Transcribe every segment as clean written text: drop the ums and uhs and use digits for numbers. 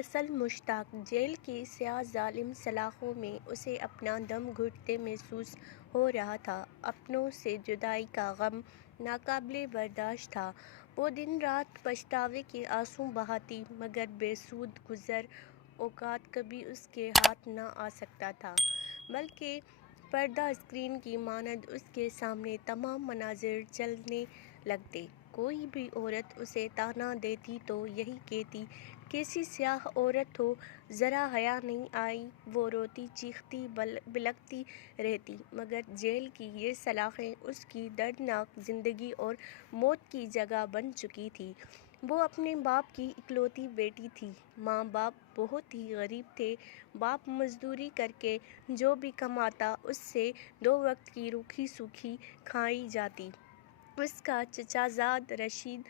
فیصل مشتاق jail کی سیاہ ظالم سلاخوں میں اسے اپنا دم گھٹتے محسوس ہو رہا تھا۔ اپنوں سے جدائی کا غم ناقابل برداشت تھا۔ وہ دن رات پچھتاوے کے آنسو بہاتی مگر بے سود گزر اوقات کبھی اس کے ہاتھ نہ آ سکتا تھا، بلکہ پردہ اسکرین کی مانند اس کے سامنے تمام مناظر چلنے لگتے۔ کوئی بھی عورت اسے طعنہ دیتی تو یہی کہتی، کیسی سیاہ عورت ہو، ذرا حیا نہیں آئی۔ وہ روتی چیختی بلکتی رہتی، مگر جیل کی یہ سلاخیں اس کی دردناک زندگی اور موت کی جگہ بن چکی تھی۔ وہ اپنے باپ کی اکلوتی بیٹی تھی۔ ماں باپ بہت ہی غریب تھے۔ باپ مزدوری کر کے جو بھی کماتا اس سے 2 وقت کی روکھی سوکھی کھائی جاتی۔ اس کا چچا زاد رشید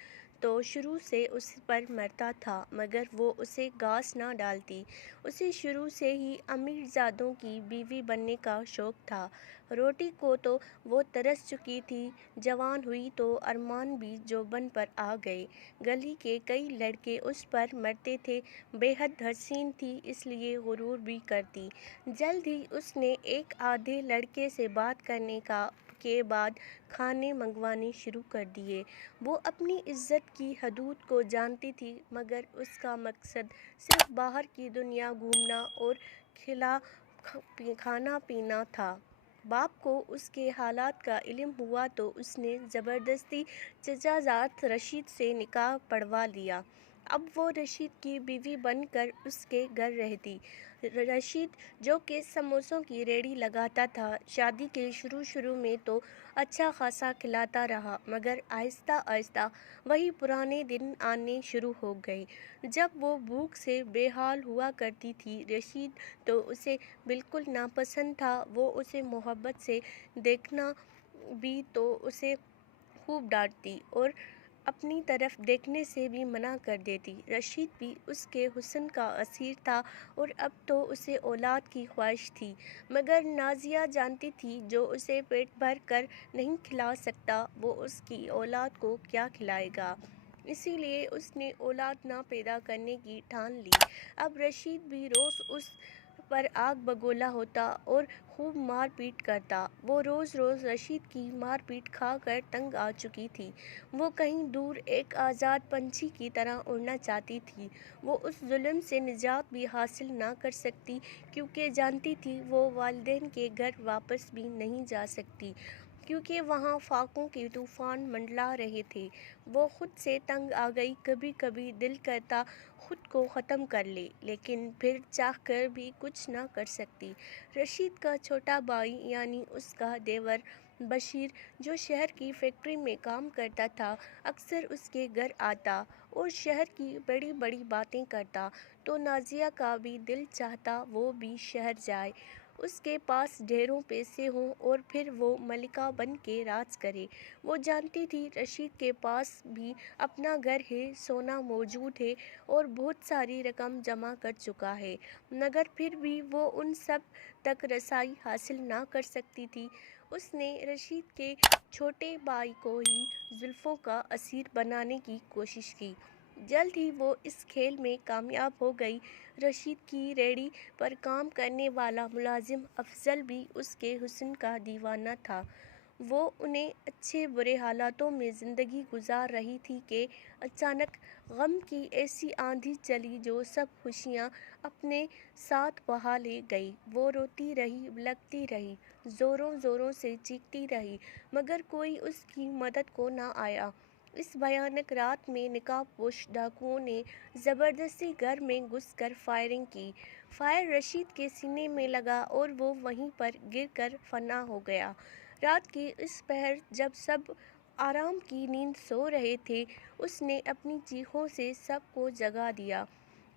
تو شروع سے اس پر مرتا تھا، مگر وہ اسے گھاس نہ ڈالتی۔ اسے شروع سے ہی امیر زادوں کی بیوی بننے کا شوق تھا۔ روٹی کو تو وہ ترس چکی تھی، جوان ہوئی تو ارمان بھی جوبن پر آ گئے۔ گلی کے کئی لڑکے اس پر مرتے تھے۔ بے حد حسین تھی، اس لیے غرور بھی کرتی۔ جلد ہی اس نے ایک آدھے لڑکے سے بات کرنے کے بعد کھانے منگوانے شروع کر دیے۔ وہ اپنی عزت کی حدود کو جانتی تھی، مگر اس کا مقصد صرف باہر کی دنیا گھومنا اور کھانا پینا تھا۔ باپ کو اس کے حالات کا علم ہوا تو اس نے زبردستی چچا زاد رشید سے نکاح پڑھوا لیا۔ اب وہ رشید کی بیوی بن کر اس کے گھر رہتی۔ رشید جو کہ سموسوں کی ریہڑی لگاتا تھا، شادی کے شروع میں تو اچھا خاصا کھلاتا رہا، مگر آہستہ آہستہ وہی پرانے دن آنے شروع ہو گئے جب وہ بھوک سے بے حال ہوا کرتی تھی۔ رشید تو اسے بالکل ناپسند تھا۔ وہ اسے محبت سے دیکھنا بھی تو اسے خوب ڈانٹتی اور اپنی طرف دیکھنے سے بھی منع کر دیتی۔ رشید بھی اس کے حسن کا اسیر تھا اور اب تو اسے اولاد کی خواہش تھی، مگر نازیہ جانتی تھی جو اسے پیٹ بھر کر نہیں کھلا سکتا، وہ اس کی اولاد کو کیا کھلائے گا۔ اسی لیے اس نے اولاد نہ پیدا کرنے کی ٹھان لی۔ اب رشید بھی روز اس پر آگ بگولا ہوتا اور خوب مار پیٹ کرتا۔ وہ روز رشید کی مار پیٹ کھا کر تنگ آ چکی تھی۔ وہ کہیں دور ایک آزاد پنچھی کی طرح اڑنا چاہتی تھی۔ وہ اس ظلم سے نجات بھی حاصل نہ کر سکتی، کیونکہ جانتی تھی وہ والدین کے گھر واپس بھی نہیں جا سکتی، کیونکہ وہاں فاقوں کے طوفان منڈلا رہے تھے۔ وہ خود سے تنگ آ گئی۔ کبھی کبھی دل کرتا خود کو ختم کر لے، لیکن پھر چاہ کر بھی کچھ نہ کر سکتی۔ رشید کا چھوٹا بھائی یعنی اس کا دیور بشیر، جو شہر کی فیکٹری میں کام کرتا تھا، اکثر اس کے گھر آتا اور شہر کی بڑی بڑی باتیں کرتا، تو نازیہ کا بھی دل چاہتا وہ بھی شہر جائے، اس کے پاس ڈھیروں پیسے ہوں اور پھر وہ ملکہ بن کے راج کرے۔ وہ جانتی تھی رشید کے پاس بھی اپنا گھر ہے، سونا موجود ہے اور بہت ساری رقم جمع کر چکا ہے، مگر پھر بھی وہ ان سب تک رسائی حاصل نہ کر سکتی تھی۔ اس نے رشید کے چھوٹے بھائی کو ہی زلفوں کا اسیر بنانے کی کوشش کی۔ جلد ہی وہ اس کھیل میں کامیاب ہو گئی۔ رشید کی ریہڑی پر کام کرنے والا ملازم افضل بھی اس کے حسن کا دیوانہ تھا۔ وہ انہیں اچھے برے حالاتوں میں زندگی گزار رہی تھی کہ اچانک غم کی ایسی آندھی چلی جو سب خوشیاں اپنے ساتھ بہا لے گئی۔ وہ روتی رہی، بلکتی رہی، زوروں سے چیختی رہی، مگر کوئی اس کی مدد کو نہ آیا۔ اس بھیانک رات میں نقاب پوش ڈاکوؤں نے زبردستی گھر میں گھس کر فائرنگ کی۔ فائر رشید کے سینے میں لگا اور وہ وہیں پر گر کر فنا ہو گیا۔ رات کے اس پہر جب سب آرام کی نیند سو رہے تھے، اس نے اپنی چیخوں سے سب کو جگا دیا۔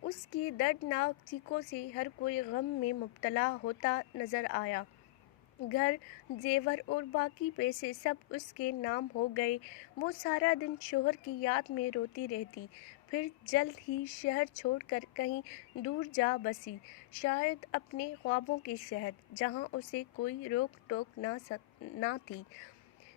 اس کی دردناک چیخوں سے ہر کوئی غم میں مبتلا ہوتا نظر آیا۔ گھر، زیور اور باقی پیسے سب اس کے نام ہو گئے۔ وہ سارا دن شوہر کی یاد میں روتی رہتی، پھر جلد ہی شہر چھوڑ کر کہیں دور جا بسی، شاید اپنے خوابوں کے شہر، جہاں اسے کوئی روک ٹوک نہ تھی۔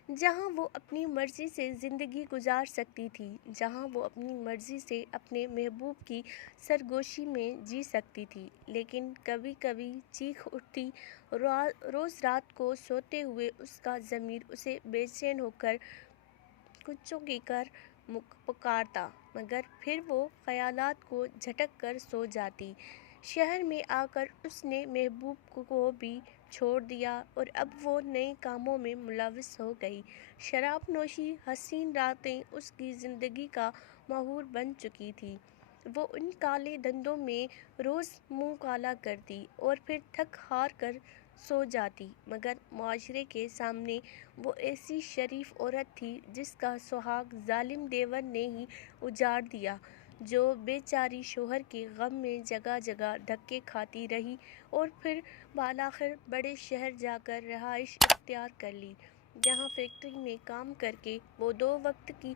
جہاں وہ اپنی مرضی سے زندگی گزار سکتی تھی، جہاں وہ اپنی مرضی سے اپنے محبوب کی سرگوشی میں جی سکتی تھی، لیکن کبھی کبھی چیخ اٹھتی۔ روز رات کو سوتے ہوئے اس کا ضمیر اسے بے چین ہو کر کچوں کی کر پکارتا، مگر پھر وہ خیالات کو جھٹک کر سو جاتی۔ شہر میں آ کر اس نے محبوب کو بھی چھوڑ دیا اور اب وہ نئے کاموں میں ملوث ہو گئی۔ شراب نوشی، حسین راتیں اس کی زندگی کا محور بن چکی تھیں۔ وہ ان کالے دھندوں میں روز منہ کالا کرتی اور پھر تھک ہار کر سو جاتی، مگر معاشرے کے سامنے وہ ایسی شریف عورت تھی جس کا سہاگ ظالم دیور نے ہی اجاڑ دیا، جو بے چاری شوہر کے غم میں جگہ جگہ دھکے کھاتی رہی اور پھر بالآخر بڑے شہر جا کر رہائش اختیار کر لی، جہاں فیکٹری میں کام کر کے وہ 2 وقت کی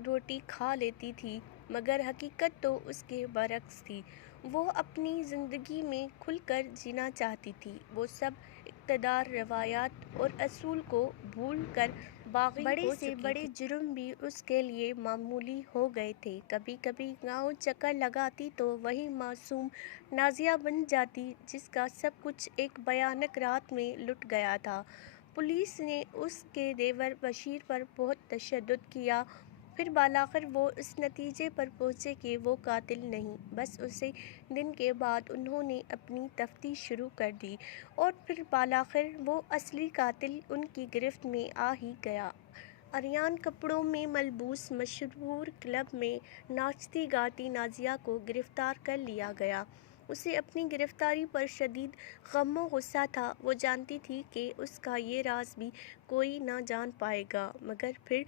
روٹی کھا لیتی تھی، مگر حقیقت تو اس کے برعکس تھی۔ وہ اپنی زندگی میں کھل کر جینا چاہتی تھی، وہ سب اقتدار، روایات اور اصول کو بھول کر باغی بڑے ہو سے چکی بڑے تھی۔ جرم بھی اس کے لیے معمولی ہو گئے تھے۔ کبھی کبھی گاؤں چکر لگاتی تو وہی معصوم نازیہ بن جاتی جس کا سب کچھ ایک بھیانک رات میں لٹ گیا تھا۔ پولیس نے اس کے دیور بشیر پر بہت تشدد کیا، پھر بالآخر وہ اس نتیجے پر پہنچے کہ وہ قاتل نہیں، بس اسی دن کے بعد انہوں نے اپنی تفتیش شروع کر دی اور پھر بالآخر وہ اصلی قاتل ان کی گرفت میں آ ہی گیا۔ عریان کپڑوں میں ملبوس مشہور کلب میں ناچتی گاتی نازیہ کو گرفتار کر لیا گیا۔ اسے اپنی گرفتاری پر شدید غم و غصہ تھا۔ وہ جانتی تھی کہ اس کا یہ راز بھی کوئی نہ جان پائے گا، مگر پھر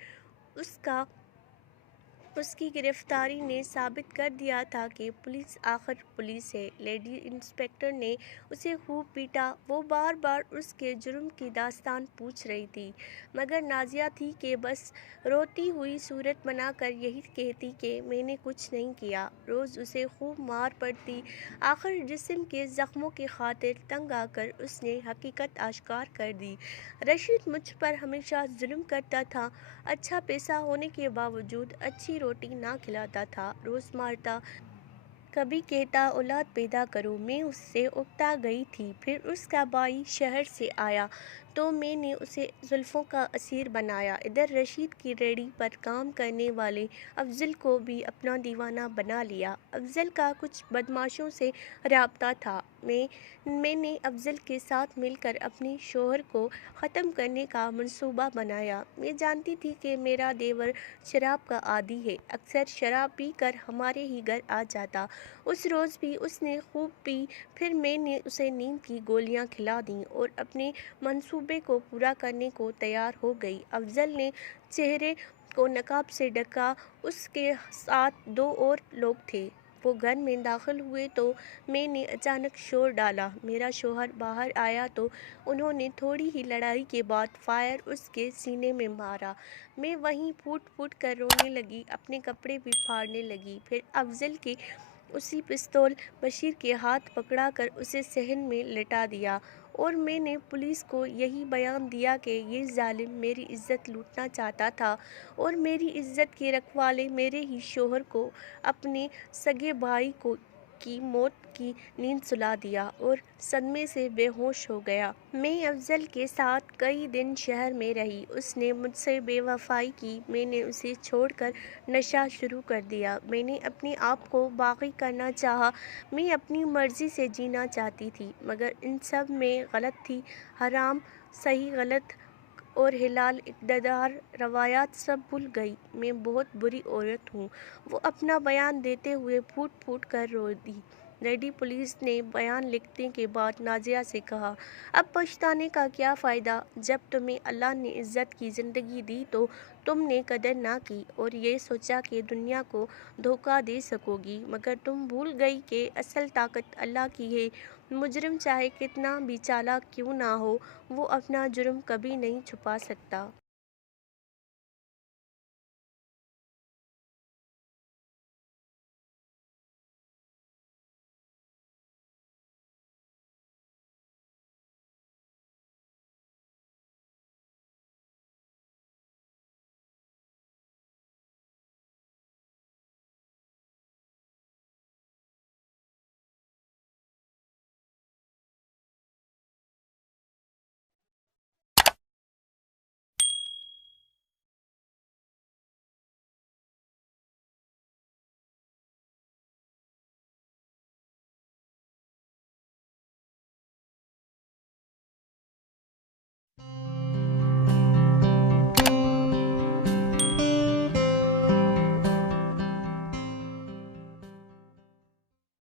اس کی گرفتاری نے ثابت کر دیا تھا کہ پولیس آخر پولیس ہے۔ لیڈی انسپکٹر نے اسے خوب پیٹا۔ وہ بار بار اس کے جرم کی داستان پوچھ رہی تھی، مگر نازیہ تھی کہ بس روتی ہوئی صورت بنا کر یہی کہتی کہ میں نے کچھ نہیں کیا۔ روز اسے خوب مار پڑتی۔ آخر جسم کے زخموں کی خاطر تنگ آ کر اس نے حقیقت آشکار کر دی۔ رشید مجھ پر ہمیشہ ظلم کرتا تھا، اچھا پیسہ ہونے کے باوجود اچھی روٹی نہ کھلاتا تھا، روز مارتا، کبھی کہتا اولاد پیدا کرو۔ میں اس سے اکتا گئی تھی۔ پھر اس کا بھائی شہر سے آیا تو میں نے اسے زلفوں کا اسیر بنایا۔ ادھر رشید کی ریہڑی پر کام کرنے والے افضل کو بھی اپنا دیوانہ بنا لیا۔ افضل کا کچھ بدماشوں سے رابطہ تھا۔ میں نے افضل کے ساتھ مل کر اپنے شوہر کو ختم کرنے کا منصوبہ بنایا۔ میں جانتی تھی کہ میرا دیور شراب کا عادی ہے، اکثر شراب پی کر ہمارے ہی گھر آ جاتا۔ اس روز بھی اس نے خوب پی۔ پھر میں نے اسے نیند کی گولیاں کھلا دیں اور اپنے منصوبے کو پورا کرنے کو تیار ہو گئی۔ افضل نے چہرے کو نقاب سے ڈھکا۔ اس کے ساتھ 2 اور لوگ تھے۔ وہ گھر میں داخل ہوئے تو میں نے اچانک شور ڈالا۔ میرا شوہر باہر آیا تو انہوں نے تھوڑی ہی لڑائی کے بعد فائر اس کے سینے میں مارا۔ میں وہیں پھوٹ پھوٹ کر رونے لگی، اپنے کپڑے بھی پھاڑنے لگی۔ پھر افضل کی اسی پستول بشیر کے ہاتھ پکڑا کر اسے صحن میں لٹا دیا اور میں نے پولیس کو یہی بیان دیا کہ یہ ظالم میری عزت لوٹنا چاہتا تھا اور میری عزت کے رکھوالے میرے ہی شوہر کو، اپنے سگے بھائی کی موت کی نیند سلا دیا اور صدمے سے بے ہوش ہو گیا۔ میں افضل کے ساتھ کئی دن شہر میں رہی۔ اس نے مجھ سے بے وفائی کی، میں نے اسے چھوڑ کر نشہ شروع کر دیا۔ میں نے اپنے آپ کو باغی کرنا چاہا، میں اپنی مرضی سے جینا چاہتی تھی، مگر ان سب میں غلط تھی۔ حرام، صحیح غلط اور حلال، اقتدار، روایات سب بھول گئی۔ میں بہت بری عورت ہوں۔ وہ اپنا بیان دیتے ہوئے پھوٹ پھوٹ کر رو دی۔ لیڈی پولیس نے بیان لکھنے کے بعد نازیہ سے کہا، اب پچھتانے کا کیا فائدہ؟ جب تمہیں اللہ نے عزت کی زندگی دی تو تم نے قدر نہ کی اور یہ سوچا کہ دنیا کو دھوکہ دے سکو گی، مگر تم بھول گئی کہ اصل طاقت اللہ کی ہے۔ مجرم چاہے کتنا بھی چالاک کیوں نہ ہو، وہ اپنا جرم کبھی نہیں چھپا سکتا۔